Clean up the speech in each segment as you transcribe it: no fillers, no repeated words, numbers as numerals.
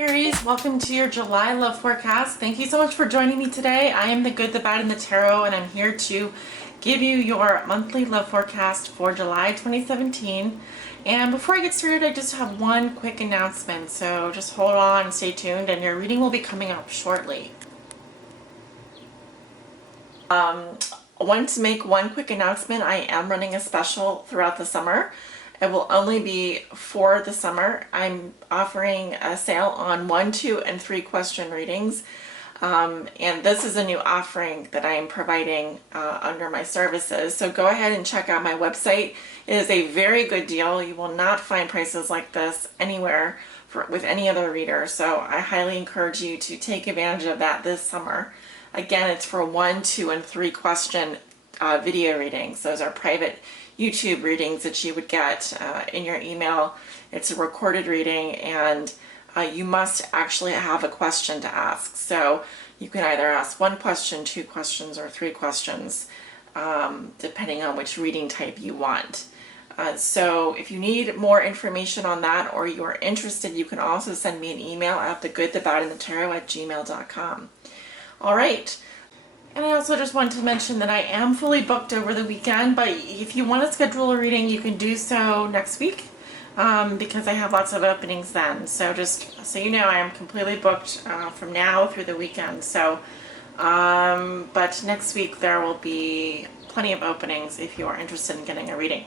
Aries, welcome to your July love forecast. Thank you so much for joining me today. I am the good, the bad, and the tarot, and I'm here to give you your monthly love forecast for July 2017. And before I get started, I just have one quick announcement, so just hold on and stay tuned, and your reading will be coming up shortly. I wanted to make one quick announcement. I am running a special throughout the summer. It will only be for the summer. I'm offering a sale on 1, 2, and 3 question readings. And this is a new offering that I am providing under my services. So go ahead and check out my website. It is a very good deal. You will not find prices like this anywhere with any other reader. So I highly encourage you to take advantage of that this summer. Again, it's for 1, 2, and 3 question video readings. Those are private YouTube readings that you would get in your email. It's a recorded reading, and you must actually have a question to ask. So you can either ask 1 question, 2 questions, or 3 questions, depending on which reading type you want. So if you need more information on that, or you are interested, you can also send me an email at thegoodthebadandthetarot@gmail.com. All right. And I also just want to mention that I am fully booked over the weekend, but if you want to schedule a reading, you can do so next week because I have lots of openings then. So just so you know, I am completely booked from now through the weekend. So, but next week there will be plenty of openings if you are interested in getting a reading.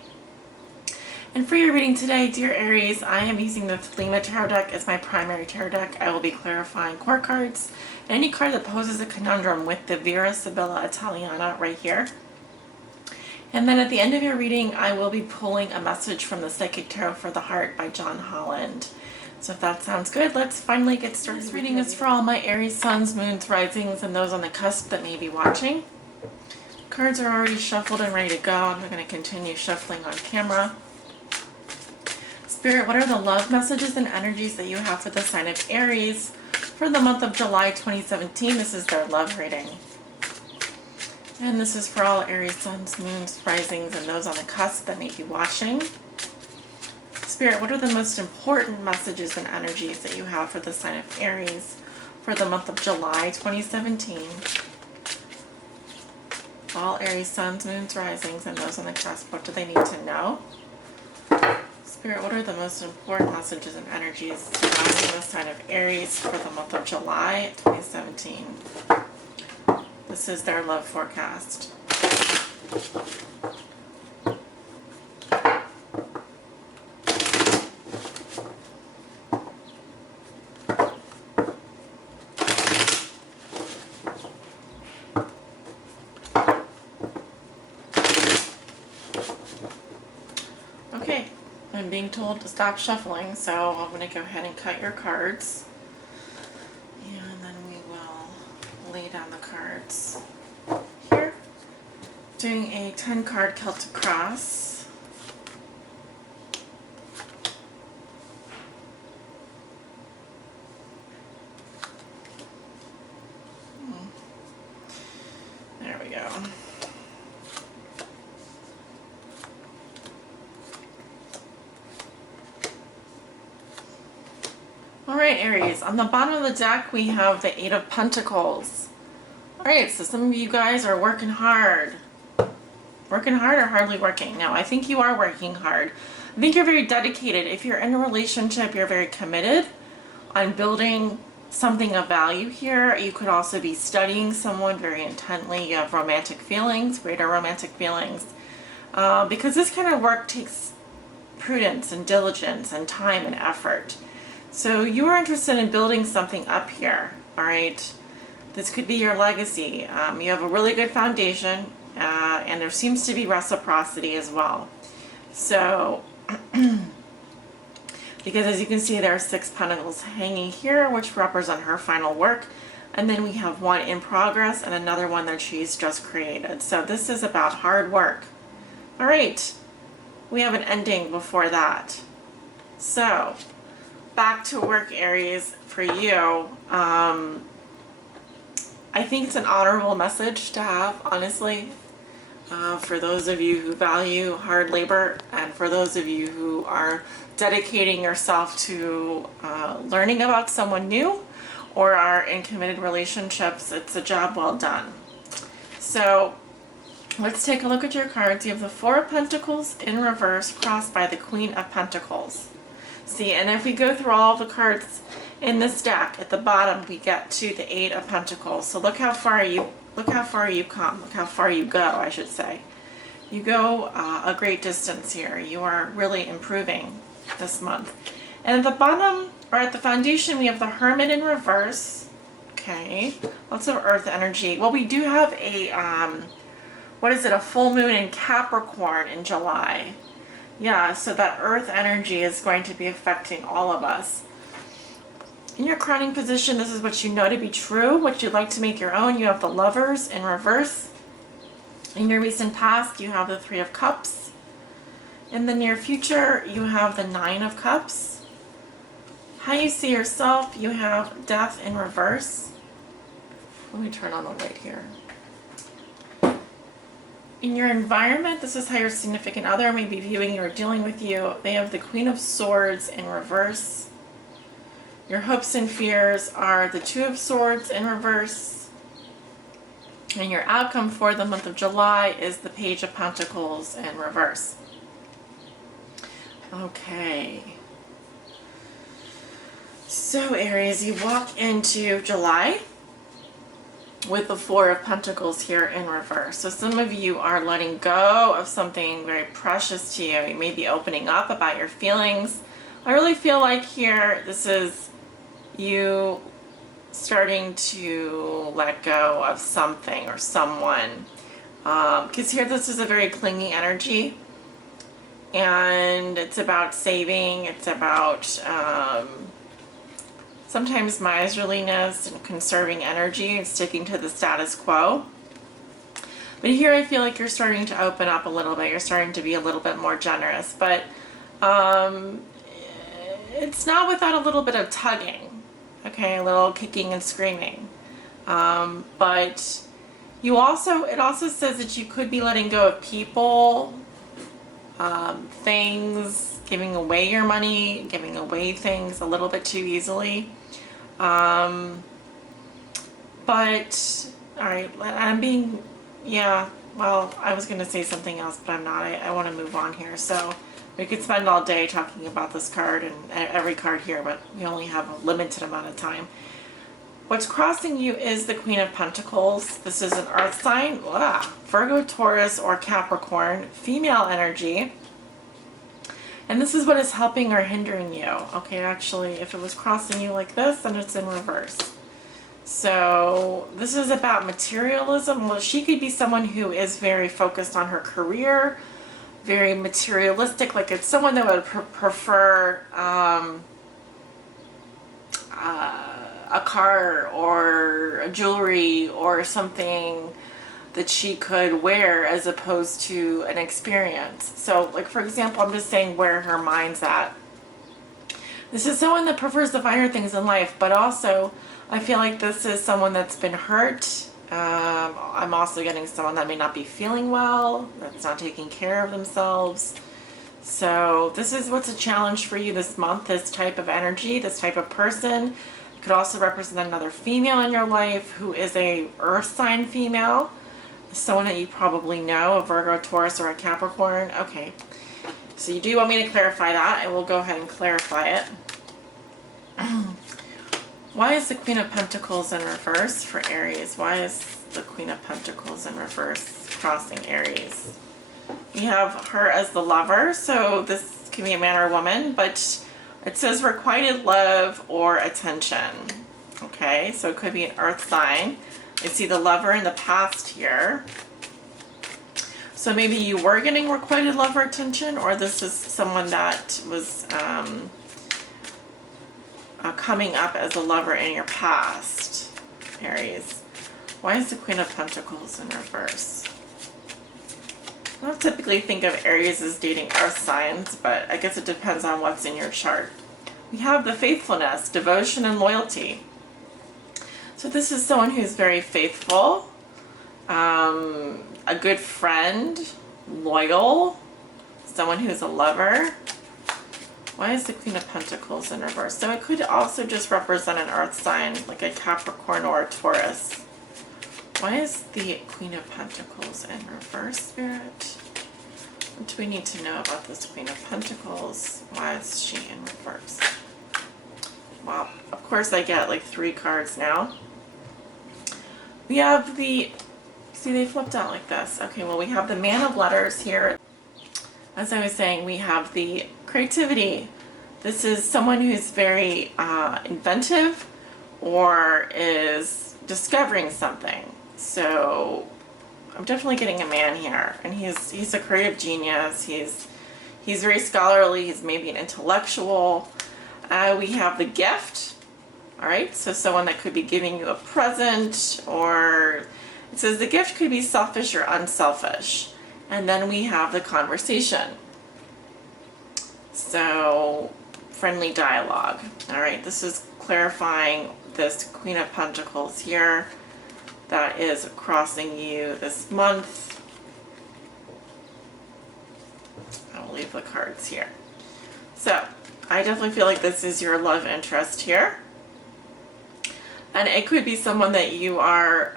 And for your reading today, dear Aries, I am using the Thelema Tarot deck as my primary tarot deck. I will be clarifying core cards, and any card that poses a conundrum with the Vera Sibilla Italiana right here. And then at the end of your reading, I will be pulling a message from the Psychic Tarot for the Heart by John Holland. So if that sounds good, let's finally get started. This reading is for all my Aries suns, moons, risings, and those on the cusp that may be watching. Cards are already shuffled and ready to go. I'm going to continue shuffling on camera. Spirit, what are the love messages and energies that you have for the sign of Aries for the month of July 2017? This is their love reading. And this is for all Aries suns, moons, risings, and those on the cusp that may be watching. Spirit, what are the most important messages and energies that you have for the sign of Aries for the month of July 2017? All Aries suns, moons, risings, and those on the cusp, what do they need to know? Spirit, what are the most important messages and energies surrounding the sign of Aries for the month of July 2017? This is their love forecast. Okay. I'm being told to stop shuffling, so I'm going to go ahead and cut your cards. And then we will lay down the cards here. Doing a 10 card Celtic cross. There we go. Alright, Aries, on the bottom of the deck we have the 8 of Pentacles. Alright, so some of you guys are working hard. Working hard or hardly working? No, I think you are working hard. I think you're very dedicated. If you're in a relationship, you're very committed on building something of value here. You could also be studying someone very intently. You have romantic feelings, greater romantic feelings. Because this kind of work takes prudence and diligence and time and effort. So you are interested in building something up here, all right? This could be your legacy. You have a really good foundation, and there seems to be reciprocity as well. So, because as you can see, there are 6 pentacles hanging here, which represent her final work. And then we have 1 in progress and another one that she's just created. So this is about hard work. All right, we have an ending before that. So, back to work, Aries, for you. I think it's an honorable message to have, honestly. For those of you who value hard labor, and for those of you who are dedicating yourself to learning about someone new or are in committed relationships, it's a job well done. So let's take a look at your cards. You have the Four of Pentacles in reverse crossed by the Queen of Pentacles. See, and if we go through all of the cards in this deck, at the bottom we get to the Eight of Pentacles. So look how far you come. Look how far you go, I should say. You go a great distance here. You are really improving this month. And at the bottom, or at the foundation, we have the Hermit in reverse. Okay, lots of earth energy. Well, we do have a, a full moon in Capricorn in July. Yeah, so that earth energy is going to be affecting all of us. In your crowning position, this is what you know to be true, what you'd like to make your own. You have the Lovers in reverse. In your recent past, you have the Three of Cups. In the near future, you have the Nine of Cups. How you see yourself, you have Death in reverse. Let me turn on the light here. In your environment, this is how your significant other may be viewing you or dealing with you. They have the Queen of Swords in reverse. Your hopes and fears are the Two of Swords in reverse. And your outcome for the month of July is the Page of Pentacles in reverse. Okay. So Aries, you walk into July with the Four of Pentacles here in reverse. So some of you are letting go of something very precious to you. You may be opening up about your feelings. I really feel like here this is you starting to let go of something or someone. Because here this is a very clingy energy. And it's about saving. It's about sometimes miserliness and conserving energy and sticking to the status quo. But here I feel like you're starting to open up a little bit. You're starting to be a little bit more generous. But it's not without a little bit of tugging. Okay, a little kicking and screaming. But it also says that you could be letting go of people, things, giving away your money, giving away things a little bit too easily. But, alright, I was going to say something else, but I'm not. I want to move on here. So we could spend all day talking about this card and every card here, but we only have a limited amount of time. What's crossing you is the Queen of Pentacles. This is an earth sign, Virgo, Taurus, or Capricorn, female energy. And this is what is helping or hindering you. Okay, actually, if it was crossing you like this, then it's in reverse. So this is about materialism. Well, she could be someone who is very focused on her career, very materialistic, like it's someone that would prefer a car or a jewelry or something that she could wear as opposed to an experience. So, like, for example, I'm just saying where her mind's at. This is someone that prefers the finer things in life, but also I feel like this is someone that's been hurt. I'm also getting someone that may not be feeling well, that's not taking care of themselves. So this is what's a challenge for you this month, this type of energy, this type of person. It could also represent another female in your life who is a earth sign female, someone that you probably know, a Virgo, Taurus, or a Capricorn. Okay, so you do want me to clarify that. I will go ahead and clarify it. Why is the Queen of Pentacles in reverse for Aries? Why is the Queen of Pentacles in reverse crossing Aries? You have her as the Lover, so this can be a man or a woman, but it says requited love or attention. Okay, so it could be an earth sign. I see the Lover in the past here. So maybe you were getting requited love or attention, or this is someone that was coming up as a lover in your past, Aries. Why is the Queen of Pentacles in reverse? I don't typically think of Aries as dating earth signs, but I guess it depends on what's in your chart. We have the faithfulness, devotion, and loyalty. So this is someone who's very faithful. a good friend, loyal, someone who's a lover. Why is the Queen of Pentacles in reverse? So it could also just represent an earth sign, like a Capricorn or a Taurus. Why is the Queen of Pentacles in reverse, Spirit? What do we need to know about this Queen of Pentacles? Why is she in reverse? Well, of course I get like 3 cards now. We have the, see, they flipped out like this. Okay, well, we have the Man of Letters here. As I was saying, we have the creativity. This is someone who's very inventive or is discovering something. So I'm definitely getting a man here, and he's a creative genius. He's very scholarly. He's maybe an intellectual. We have the gift. All right, so someone that could be giving you a present, or it says the gift could be selfish or unselfish. And then we have the conversation. So friendly dialogue. All right, this is clarifying this Queen of Pentacles here that is crossing you this month. I'll leave the cards here. So I definitely feel like this is your love interest here. And it could be someone that you are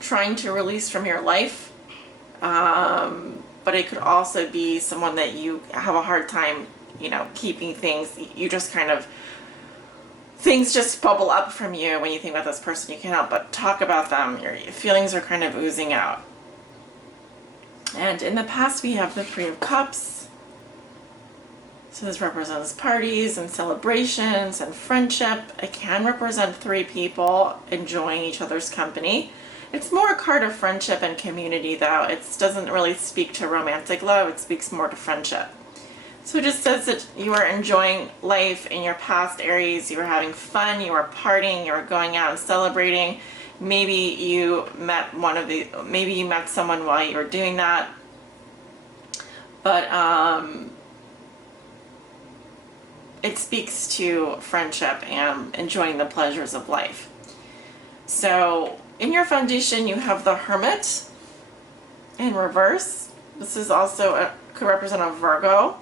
trying to release from your life. But it could also be someone that you have a hard time, you know, keeping things. You just kind of, things just bubble up from you when you think about this person. You can't help but talk about them. Your feelings are kind of oozing out. And in the past, we have the Three of Cups. So this represents parties and celebrations and friendship. It can represent 3 people enjoying each other's company. It's more a card of friendship and community, though. It doesn't really speak to romantic love. It speaks more to friendship. So it just says that you are enjoying life in your past, Aries. You were having fun. You were partying. You were going out and celebrating. Maybe you met maybe you met someone while you were doing that. But it speaks to friendship and enjoying the pleasures of life. So in your foundation, you have the Hermit in reverse. This is also could represent a Virgo.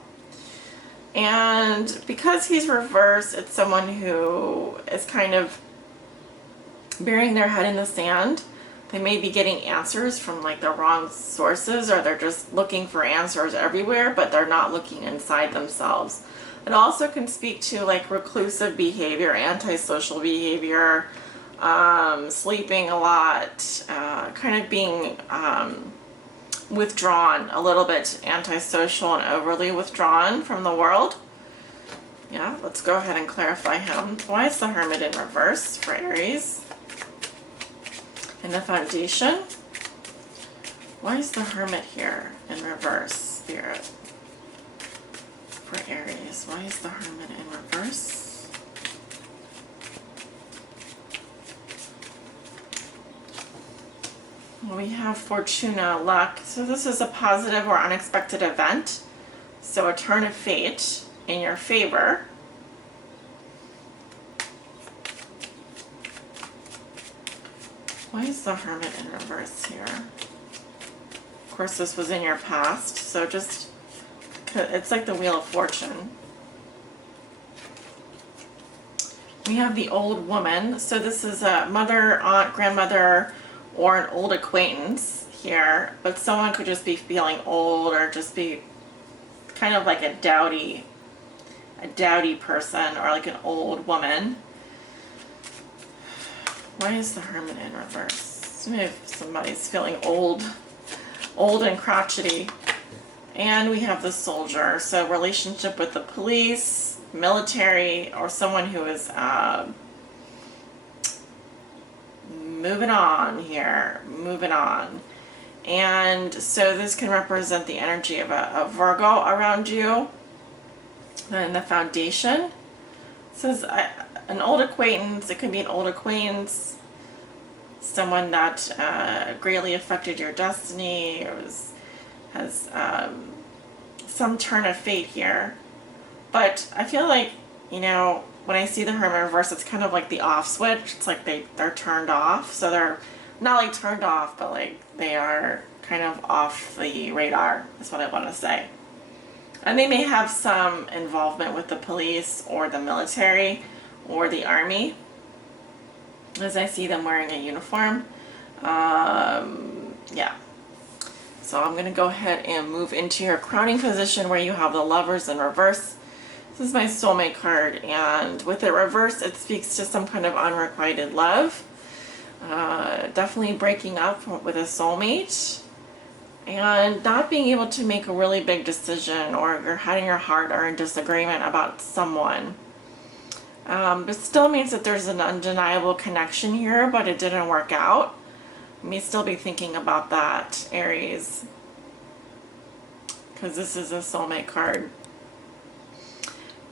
And because he's reversed, it's someone who is kind of burying their head in the sand. They may be getting answers from like the wrong sources, or they're just looking for answers everywhere, but they're not looking inside themselves. It also can speak to like reclusive behavior, antisocial behavior, sleeping a lot, kind of being withdrawn, a little bit antisocial and overly withdrawn from the world. Yeah, let's go ahead and clarify him. Why is the Hermit in reverse for Aries? In the foundation, why is the Hermit here in reverse, Spirit? For Aries, why is the Hermit in reverse? Well, we have Fortuna, luck. So this is a positive or unexpected event. So a turn of fate in your favor. Why is the Hermit in reverse here? Of course, this was in your past, so just, it's like the Wheel of Fortune. We have the Old Woman. So this is a mother, aunt, grandmother, or an old acquaintance here. But someone could just be feeling old, or just be kind of like a dowdy person, or like an old woman. Why is the Hermit in reverse? Maybe if somebody's feeling old and crotchety. And we have the Soldier. So relationship with the police, military, or someone who is moving on here, moving on. And so this can represent the energy of a Virgo around you. And the foundation, it says an old acquaintance. It could be an old acquaintance, someone that greatly affected your destiny, or has some turn of fate here. But I feel like, you know, when I see the Hermit reverse, it's kind of like the off switch. It's like they're turned off, so they're not like turned off, but like they are kind of off the radar, is what I want to say. And they may have some involvement with the police or the military or the army, as I see them wearing a uniform. Yeah. So I'm going to go ahead and move into your crowning position where you have the Lovers in reverse. This is my soulmate card, and with it reversed, it speaks to some kind of unrequited love. Definitely breaking up with a soulmate and not being able to make a really big decision, or you're having your heart or in disagreement about someone. But still means that there's an undeniable connection here, but it didn't work out. You may still be thinking about that, Aries, because this is a soulmate card.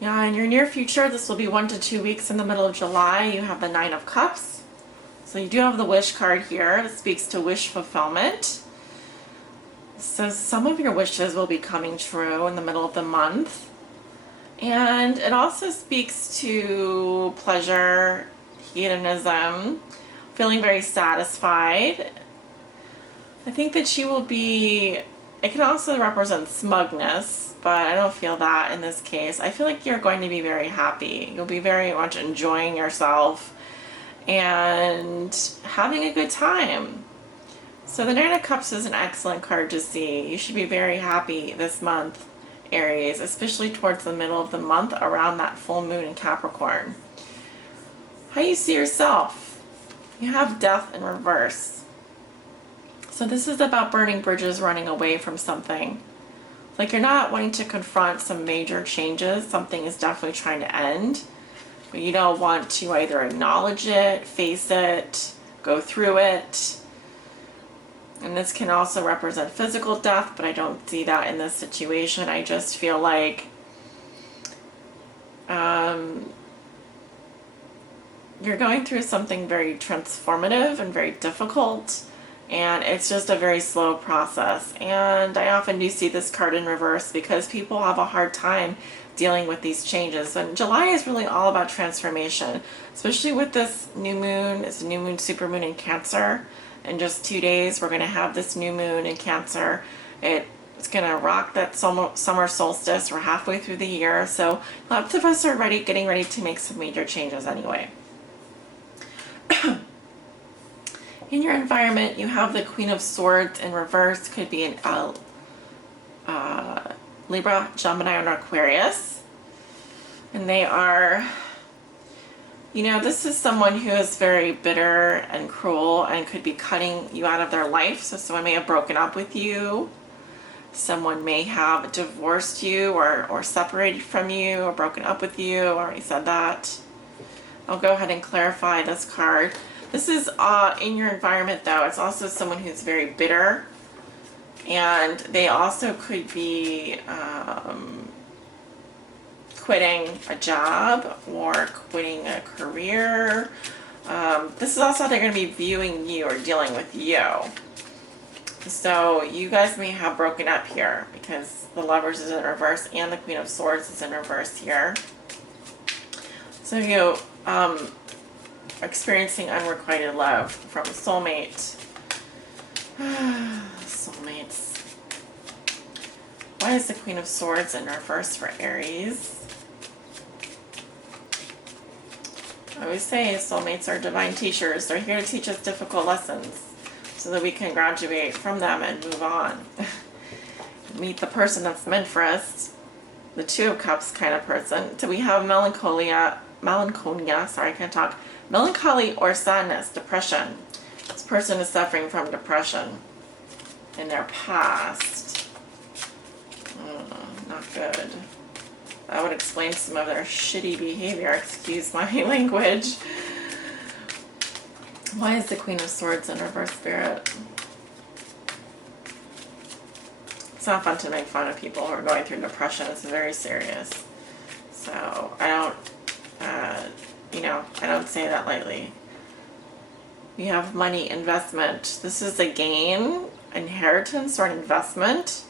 Yeah, in your near future, this will be 1 to 2 weeks in the middle of July. You have the Nine of Cups. So you do have the Wish card here. It speaks to wish fulfillment. So some of your wishes will be coming true in the middle of the month. And it also speaks to pleasure, hedonism, feeling very satisfied. I think that you will be, it can also represent smugness, but I don't feel that in this case. I feel like you're going to be very happy. You'll be very much enjoying yourself and having a good time. So the Nine of Cups is an excellent card to see. You should be very happy this month, Aries, especially towards the middle of the month around that full moon in Capricorn. How you see yourself? You have Death in reverse. So this is about burning bridges, running away from something. Like you're not wanting to confront some major changes. Something is definitely trying to end. But you don't want to either acknowledge it, face it, go through it. And this can also represent physical death, but I don't see that in this situation. I just feel like you're going through something very transformative and very difficult, and it's just a very slow process. And I often do see this card in reverse because people have a hard time dealing with these changes. And July is really all about transformation, especially with this new moon. It's a new moon, supermoon in Cancer. In just 2 days, we're going to have this new moon in Cancer. It's going to rock that summer solstice. We're halfway through the year, so lots of us are getting ready to make some major changes anyway. In your environment, you have the Queen of Swords in reverse. Could be an Libra, Gemini, and Aquarius. And they are, this is someone who is very bitter and cruel and could be cutting you out of their life. So someone may have broken up with you. Someone may have divorced you or separated from you or broken up with you. I already said that. I'll go ahead and clarify this card. This is in your environment, though. It's also someone who's very bitter. And they also could be quitting a job or quitting a career. This is also how they're going to be viewing you or dealing with you. So you guys may have broken up here because the Lovers is in reverse and the Queen of Swords is in reverse here. So you experiencing unrequited love from a soulmate. Soulmates. Why is the Queen of Swords in reverse for Aries? I always say soulmates are divine teachers. They're here to teach us difficult lessons so that we can graduate from them and move on. Meet the person that's meant for us. The Two of Cups kind of person. So we have melancholy, melancholy or sadness, depression. This person is suffering from depression in their past. Not good. That would explain some of their shitty behavior, excuse my language. Why is the Queen of Swords in reverse, Spirit? It's not fun to make fun of people who are going through depression. It's very serious. So I don't say that lightly. We have money, investment. This is a gain, inheritance, or an investment.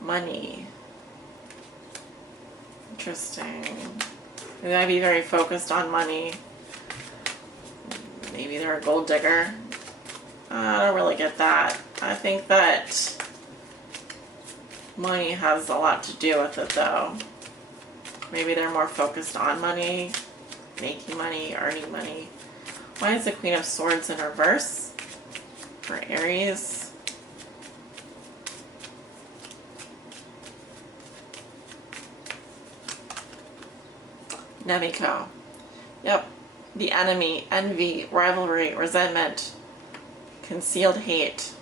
Money. Interesting. They might be very focused on money. Maybe they're a gold digger. I don't really get that. I think that money has a lot to do with it, though. Maybe they're more focused on money, making money, earning money. Why is the Queen of Swords in reverse for Aries? Nemiko. Yep. The enemy, envy, rivalry, resentment, concealed hate.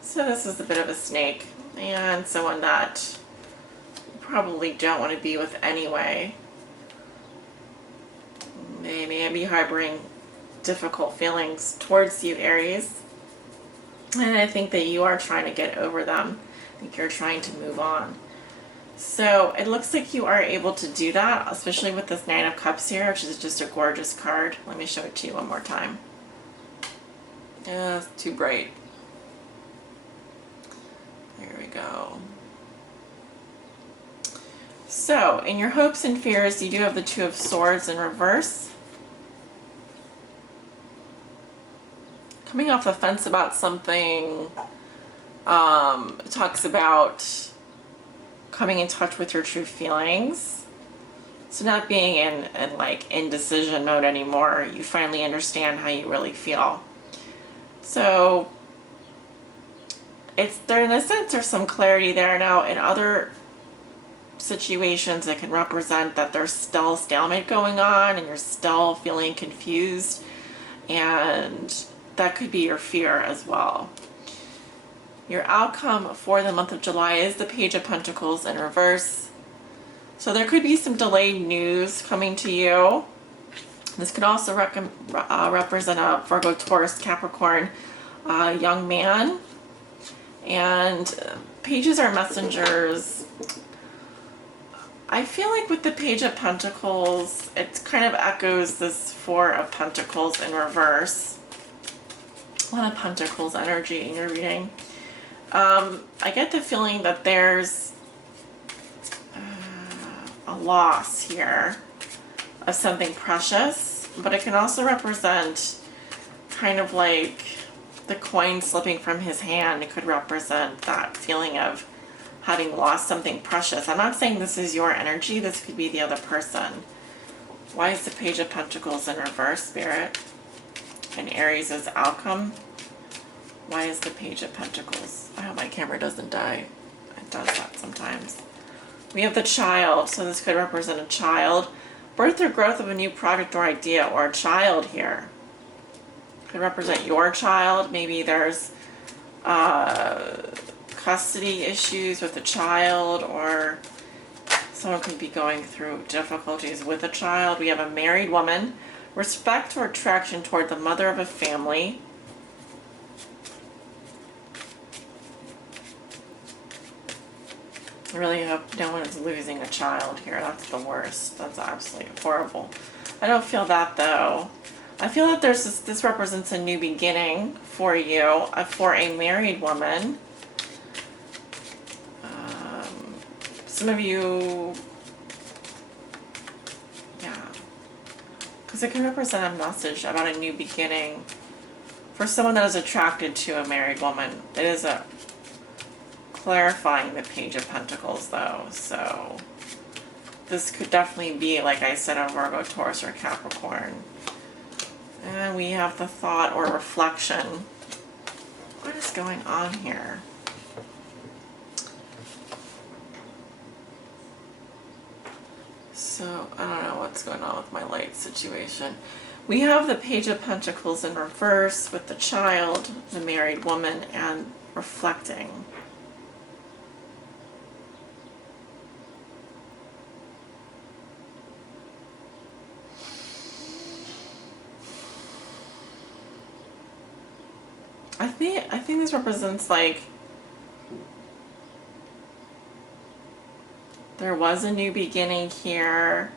So this is a bit of a snake and someone that you probably don't want to be with anyway. They may be harboring difficult feelings towards you, Aries. And I think that you are trying to get over them. I think you're trying to move on. So it looks like you are able to do that, especially with this Nine of Cups here, which is just a gorgeous card. Let me show it to you one more time. Yeah, it's too bright. There we go. So, in your hopes and fears, you do have the Two of Swords in reverse. Coming off the fence about something, it talks about coming in touch with your true feelings. So not being in like indecision mode anymore. You finally understand how you really feel. So there in a sense there's some clarity there. Now in other situations it can represent that there's still stalemate going on and you're still feeling confused, and that could be your fear as well. Your outcome for the month of July is the Page of Pentacles in reverse. So there could be some delayed news coming to you. This could also represent a Virgo, Taurus, Capricorn young man. And pages are messengers. I feel like with the Page of Pentacles, it kind of echoes this Four of Pentacles in reverse. A lot of Pentacles energy in your reading. I get the feeling that there's a loss here of something precious, but it can also represent kind of like the coin slipping from his hand. It could represent that feeling of having lost something precious. I'm not saying this is your energy. This could be the other person. Why is the Page of Pentacles in reverse, Spirit? And Aries' outcome. Why is the Page of Pentacles? I hope my camera doesn't die. It does that sometimes. We have the Child, so this could represent a child. Birth or growth of a new project or idea, or a child here. Could represent your child. Maybe there's custody issues with a child, or someone could be going through difficulties with a child. We have a married woman. Respect or attraction toward the mother of a family. I really hope no one is losing a child here. That's the worst. That's absolutely horrible. I don't feel that though. I feel that there's this represents a new beginning for you, for a married woman. Some of you, yeah, because it can represent a message about a new beginning for someone that is attracted to a married woman. It is a clarifying the Page of Pentacles though, so this could definitely be, like I said, a Virgo, Taurus, or Capricorn. And we have the thought or reflection. What is going on here? So I don't know what's going on with my light situation. We have the Page of Pentacles in reverse with the child, the married woman, and reflecting. I think this represents like there was a new beginning here,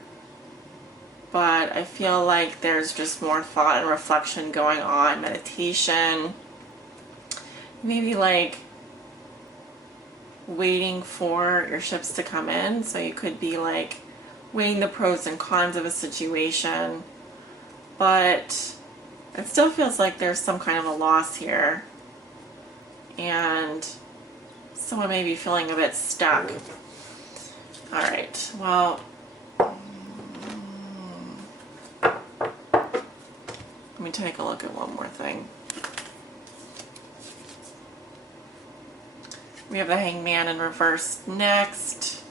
but I feel like there's just more thought and reflection going on, meditation, maybe like waiting for your ships to come in. So you could be like weighing the pros and cons of a situation, but It still feels like there's some kind of a loss here. And someone may be feeling a bit stuck. All right, well, let me take a look at one more thing. We have the Hangman in reverse next.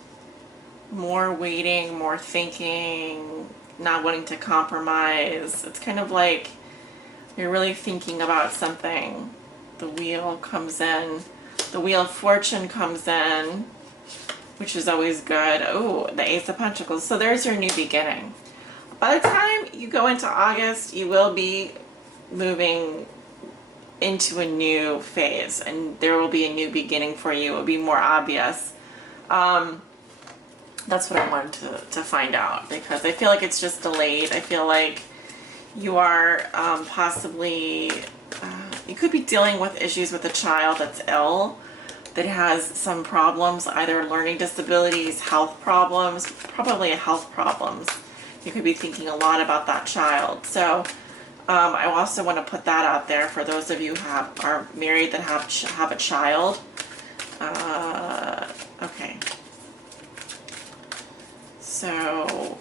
More waiting, more thinking, not wanting to compromise. It's kind of like you're really thinking about something. The Wheel comes in. The Wheel of Fortune comes in, which is always good. Oh, the Ace of Pentacles. So there's your new beginning. By the time you go into August, you will be moving into a new phase, and there will be a new beginning for you. It will be more obvious. That's what I wanted to find out, because I feel like it's just delayed. I feel like you are possibly, you could be dealing with issues with a child that's ill, that has some problems, either learning disabilities, health problems, probably health problems. You could be thinking a lot about that child. So I also want to put that out there for those of you who are married that have a child. Okay. So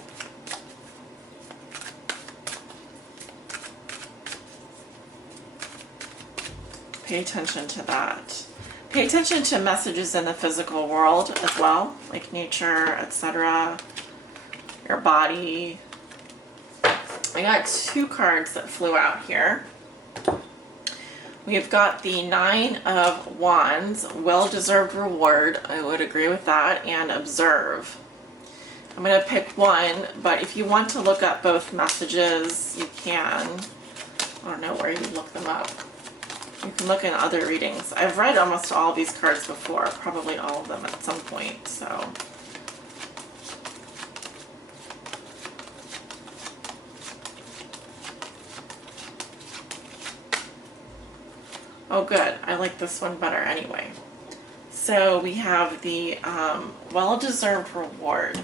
pay attention to that. Pay attention to messages in the physical world as well, like nature, etc. Your body. I got two cards that flew out here. We've got the Nine of Wands, well-deserved reward. I would agree with that, and observe. I'm going to pick one, but if you want to look up both messages, you can. I don't know where you look them up. You can look in other readings. I've read almost all of these cards before, probably all of them at some point, so. Oh good, I like this one better anyway. So we have the well-deserved reward.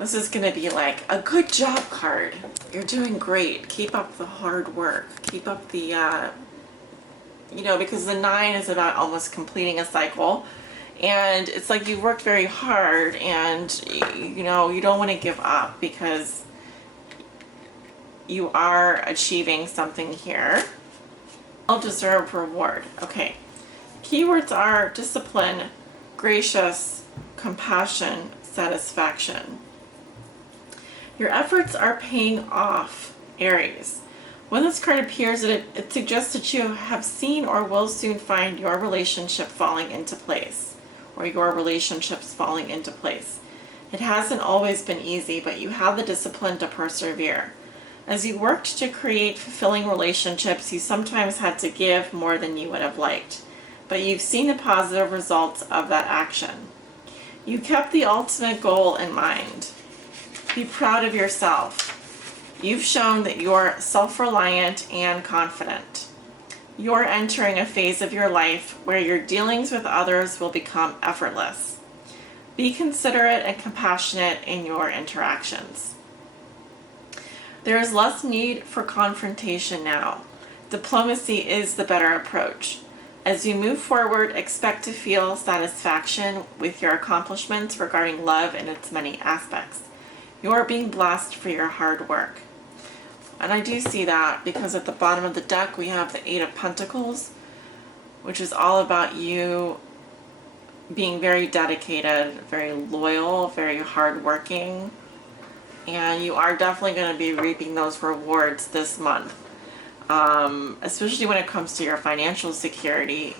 This is going to be like a good job card. You're doing great. Keep up the hard work. Keep up the, because the 9 is about almost completing a cycle. And it's like you worked very hard, and, you don't want to give up, because you are achieving something here. Well-deserved reward. Okay. Keywords are discipline, gracious, compassion, satisfaction. Your efforts are paying off, Aries. When this card appears, it suggests that you have seen or will soon find your relationship falling into place, or your relationships falling into place. It hasn't always been easy, but you have the discipline to persevere. As you worked to create fulfilling relationships, you sometimes had to give more than you would have liked, but you've seen the positive results of that action. You kept the ultimate goal in mind. Be proud of yourself. You've shown that you're self-reliant and confident. You're entering a phase of your life where your dealings with others will become effortless. Be considerate and compassionate in your interactions. There is less need for confrontation now. Diplomacy is the better approach. As you move forward, expect to feel satisfaction with your accomplishments regarding love in its many aspects. You are being blessed for your hard work. And I do see that, because at the bottom of the deck we have the Eight of Pentacles, which is all about you being very dedicated, very loyal, very hardworking. And you are definitely going to be reaping those rewards this month, especially when it comes to your financial security.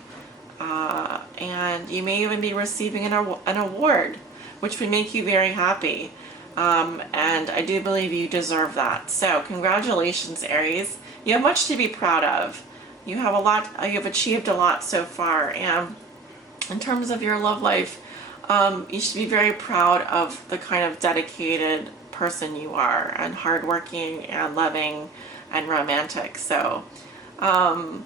And you may even be receiving an award, which would make you very happy. And I do believe you deserve that. So congratulations, Aries. You have much to be proud of. You have you've achieved a lot so far. And in terms of your love life, you should be very proud of the kind of dedicated person you are, and hardworking and loving and romantic. So I'm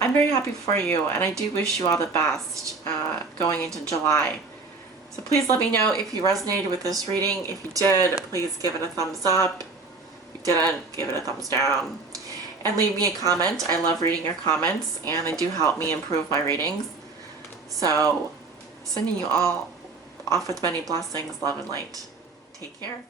very happy for you, and I do wish you all the best going into July. So please let me know if you resonated with this reading. If you did, please give it a thumbs up. If you didn't, give it a thumbs down. And leave me a comment. I love reading your comments, and they do help me improve my readings. So, sending you all off with many blessings, love, and light. Take care.